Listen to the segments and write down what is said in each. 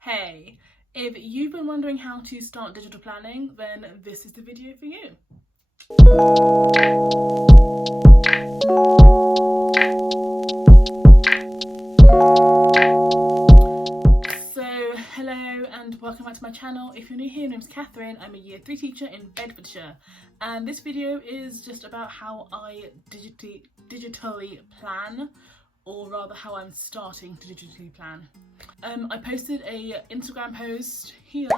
Hey, if you've been wondering how to start digital planning, then this is the video for you. So, hello and welcome back to my channel. If you're new here, my name's Catherine. I'm a year 3 teacher in Bedfordshire, and this video is just about how I digitally plan, or rather how I'm starting to digitally plan. I posted a Instagram post here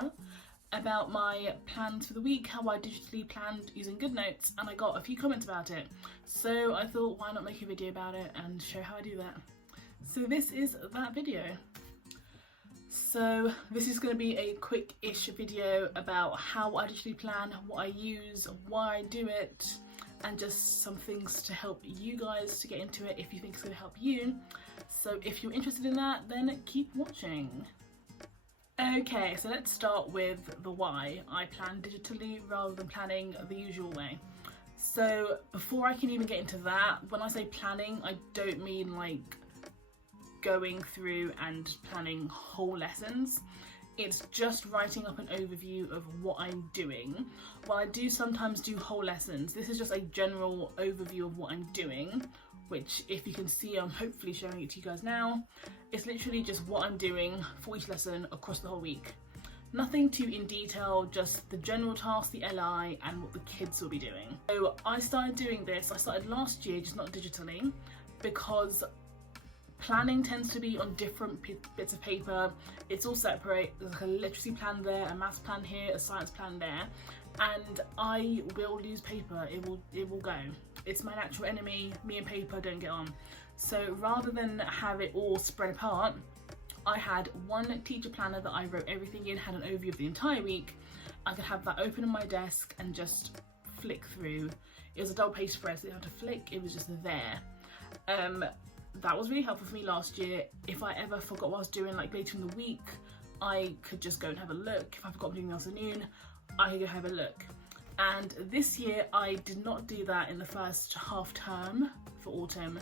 about my plans for the week, how I digitally planned using GoodNotes, and I got a few comments about it. So I thought, why not make a video about it and show how I do that. So this is that video. So this is going to be a quick-ish video about how I digitally plan, what I use, why I do it, and just some things to help you guys to get into it if you think it's going to help you. So if you're interested in that, then keep watching. Okay, so let's start with the why I plan digitally rather than planning the usual way. So before I can even get into that, when I say planning, I don't mean like going through and planning whole lessons. It's just writing up an overview of what I'm doing. While I do sometimes do whole lessons, this is just a general overview of what I'm doing, which if you can see, I'm hopefully showing it to you guys now. It's literally just what I'm doing for each lesson across the whole week. Nothing too in detail, just the general tasks, the LI, and what the kids will be doing. So I started doing this, I started last year, just not digitally, because planning tends to be on different bits of paper. It's all separate. There's like a literacy plan there, a maths plan here, a science plan there, and I will lose paper. It will go. It's my natural enemy. Me and paper don't get on. So rather than have it all spread apart, I had one teacher planner that I wrote everything in, had an overview of the entire week. I could have that open on my desk and just flick through. It was a double page spread, so you didn't have to flick. It was just there. That was really helpful for me last year. If I ever forgot what I was doing, like later in the week, I could just go and have a look. If I forgot something in the afternoon, I could go have a look. And this year I did not do that in the first half term for autumn,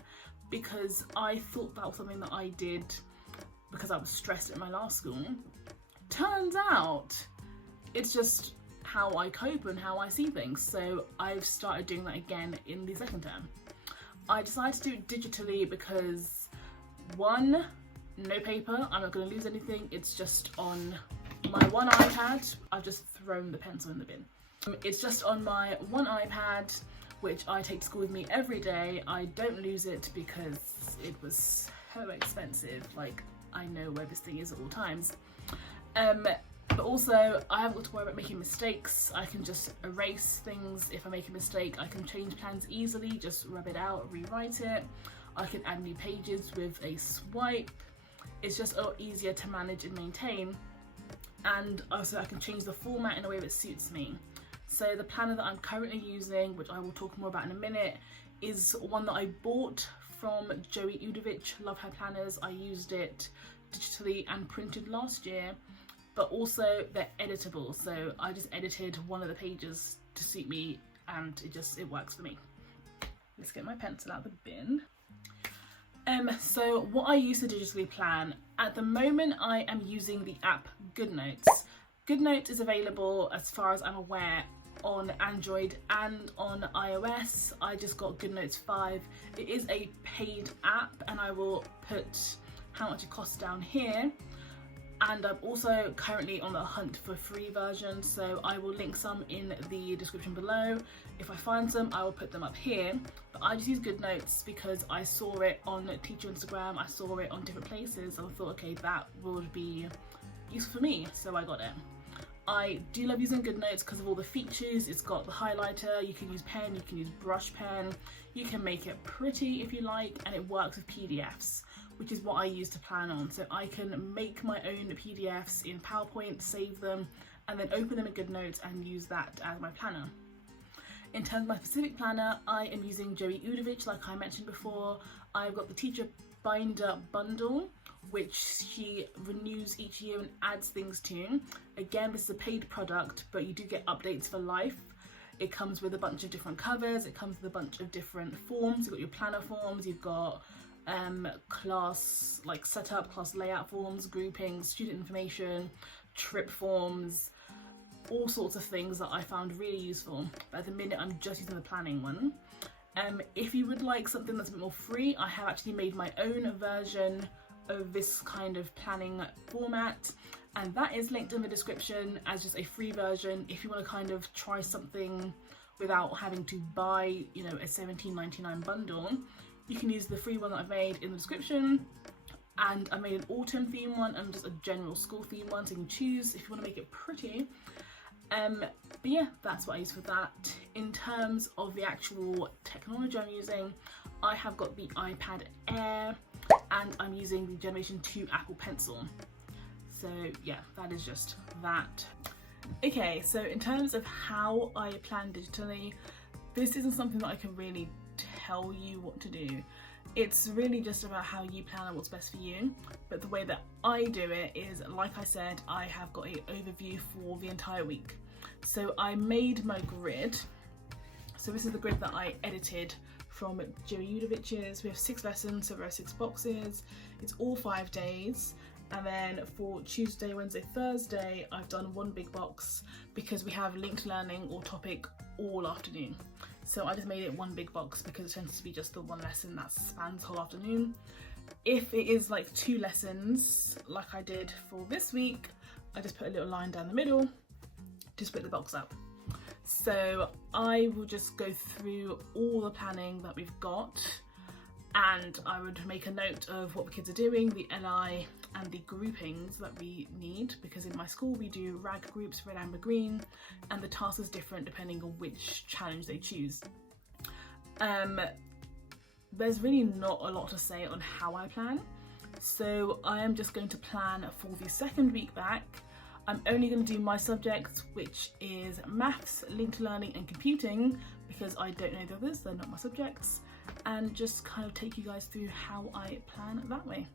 because I thought that was something that I did because I was stressed at my last school. Turns out it's just how I cope and how I see things. So I've started doing that again in the second term. I decided to do it digitally because, one, no paper, I'm not going to lose anything, it's just on my one iPad. I've just thrown the pencil in the bin. It's just on my one iPad, which I take to school with me every day. I don't lose it because it was so expensive, like I know where this thing is at all times. But also, I haven't got to worry about making mistakes. I can just erase things if I make a mistake. I can change plans easily, just rub it out, rewrite it. I can add new pages with a swipe. It's just a lot easier to manage and maintain. And also I can change the format in a way that suits me. So the planner that I'm currently using, which I will talk more about in a minute, is one that I bought from Joey Udovich. Love her planners. I used it digitally and printed last year. But also they're editable, so I just edited one of the pages to suit me, and it works for me. Let's get my pencil out of the bin. So what I use to digitally plan, at the moment I am using the app GoodNotes. GoodNotes is available, as far as I'm aware, on Android and on iOS. I just got GoodNotes 5. It is a paid app, and I will put how much it costs down here. And I'm also currently on the hunt for free versions, so I will link some in the description below. If I find some, I will put them up here. But I just use GoodNotes because I saw it on teacher Instagram, I saw it on different places, and I thought, okay, that would be useful for me, so I got it. I do love using GoodNotes because of all the features. It's got the highlighter, you can use pen, you can use brush pen, you can make it pretty if you like, and it works with PDFs, which is what I use to plan on. So I can make my own PDFs in PowerPoint, save them, and then open them in GoodNotes and use that as my planner. In terms of my specific planner, I am using Joey Udovich, like I mentioned before. I've got the teacher binder bundle, which she renews each year and adds things to. Again, this is a paid product, but you do get updates for life. It comes with a bunch of different covers, it comes with a bunch of different forms. You've got your planner forms, you've got class like setup, class layout forms, groupings, student information, trip forms, all sorts of things that I found really useful. But at the minute I'm just using the planning one. If you would like something that's a bit more free, I have actually made my own version of this kind of planning format, and that is linked in the description as just a free version if you want to kind of try something without having to buy, you know, a $17.99 bundle. You can use the free one that I've made in the description, and I made an autumn theme one and just a general school theme one, so you can choose if you want to make it pretty. But yeah, that's what I use for that. In terms of the actual technology I'm using, I have got the iPad Air and I'm using the Generation 2 Apple Pencil. So yeah, that is just that. Okay, so in terms of how I plan digitally, this isn't something that I can really tell you what to do. It's really just about how you plan and what's best for you. But the way that I do it is, like I said, I have got an overview for the entire week. So I made my grid. So this is the grid that I edited from Joey Udovich's. We have 6 lessons, so there are 6 boxes. It's all 5 days. And then for Tuesday, Wednesday, Thursday, I've done 1 big box because we have linked learning or topic all afternoon. So I just made it 1 big box because it tends to be just the 1 lesson that spans the whole afternoon. If it is like 2 lessons, like I did for this week, I just put a little line down the middle to split the box up. So I will just go through all the planning that we've got, and I would make a note of what the kids are doing, the LI and the groupings that we need, because in my school we do RAG groups, red, amber, green, and the task is different depending on which challenge they choose. There's really not a lot to say on how I plan, so I am just going to plan for the second week back. I'm only going to do my subjects, which is maths, linked learning and computing, because I don't know the others, they're not my subjects, and just kind of take you guys through how I plan that way.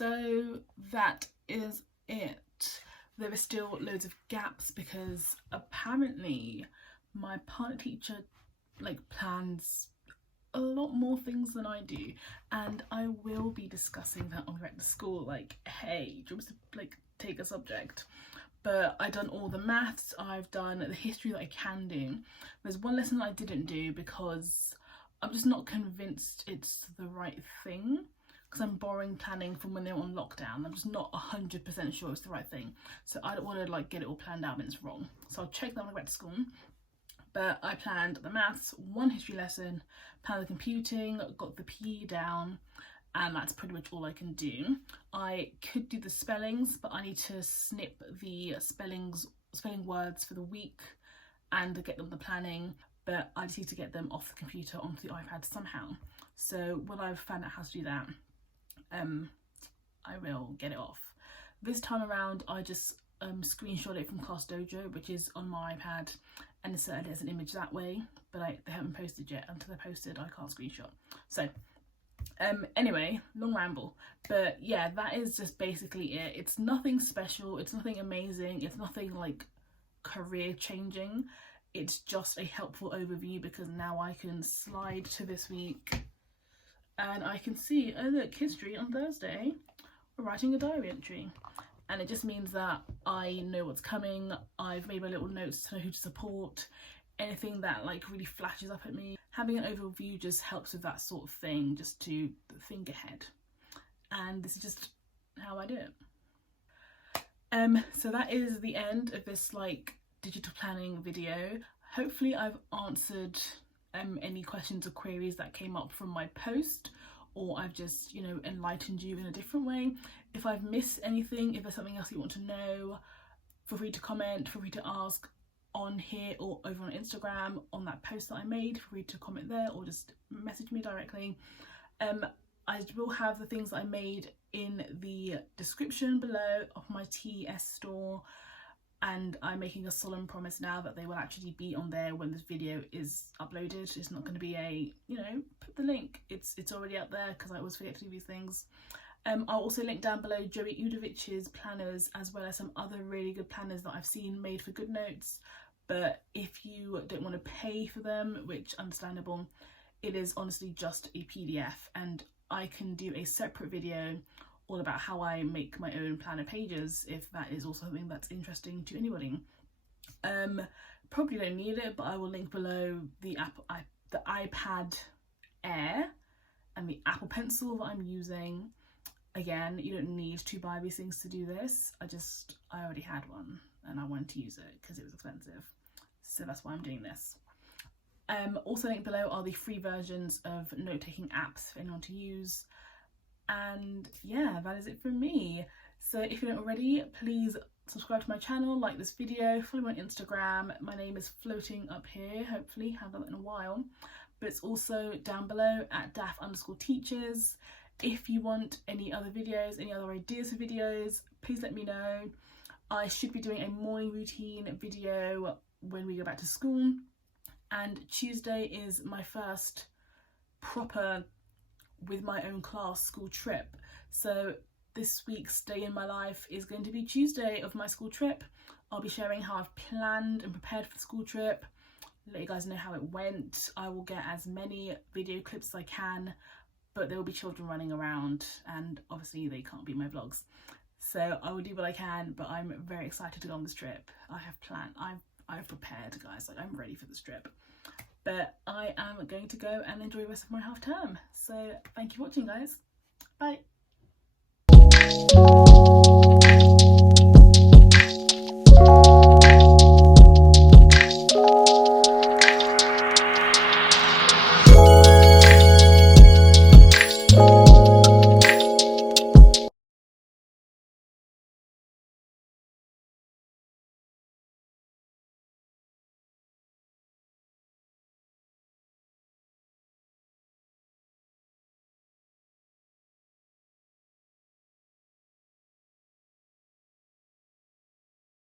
So that is it. There are still loads of gaps because apparently my partner teacher plans a lot more things than I do, and I will be discussing that on Direct to School, hey, do you want to take a subject? But I've done all the maths, I've done the history that I can do. There's one lesson that I didn't do because I'm just not convinced it's the right thing, because I'm borrowing planning from when they were on lockdown. I'm just not 100% sure it's the right thing, so I don't want to get it all planned out and it's wrong. So I'll check that when I get to school. But I planned the maths, one history lesson, planned the computing, got the PE down, and that's pretty much all I can do. I could do the spellings, but I need to snip the spelling words for the week and get them the planning, but I just need to get them off the computer onto the iPad somehow. So when I've found out how to do that, I will get it off. This time around I just screenshot it from Class Dojo, which is on my iPad, and inserted it as an image that way, but they haven't posted yet. Until they're posted I can't screenshot. So anyway, long ramble, but yeah, that is just basically it. It's nothing special, it's nothing amazing, it's nothing career changing. It's just a helpful overview because now I can slide to this week and I can see, oh look, history on Thursday, we're writing a diary entry. And it just means that I know what's coming. I've made my little notes to know who to support, anything that really flashes up at me. Having an overview just helps with that sort of thing, just to think ahead. And this is just how I do it. So that is the end of this digital planning video. Hopefully I've answered any questions or queries that came up from my post, or I've just, enlightened you in a different way. If I've missed anything, if there's something else you want to know, feel free to comment, feel free to ask on here or over on Instagram on that post that I made. Feel free to comment there or just message me directly. I will have the things that I made in the description below of my TES store, and I'm making a solemn promise now that they will actually be on there when this video is uploaded. It's not going to be a, put the link. It's already up there because I always forget to do these things. I'll also link down below Joey Udovich's planners, as well as some other really good planners that I've seen made for GoodNotes. But if you don't want to pay for them, which understandable, it is honestly just a PDF, and I can do a separate video all about how I make my own planner pages if that is also something that's interesting to anybody. Probably don't need it, but I will link below the iPad Air and the Apple Pencil that I'm using. Again, you don't need to buy these things to do this. I already had one and I wanted to use it because it was expensive, so that's why I'm doing this. Also linked below are the free versions of note-taking apps for anyone to use. And yeah, that is it from me. So if you don't already, please subscribe to my channel, like this video, follow me on Instagram. My name is floating up here, hopefully, haven't done that in a while. But it's also down below at @daff_teachers. If you want any other videos, any other ideas for videos, please let me know. I should be doing a morning routine video when we go back to school. And Tuesday is my first proper with my own class school trip. So this week's day in my life is going to be Tuesday of my school trip. I'll be sharing how I've planned and prepared for the school trip, let you guys know how it went. I will get as many video clips as I can, but there will be children running around and obviously they can't be my vlogs. So I will do what I can, but I'm very excited to go on this trip. I have planned, I've prepared, guys, I'm ready for this trip. But I am going to go and enjoy the rest of my half term. So thank you for watching, guys. Bye.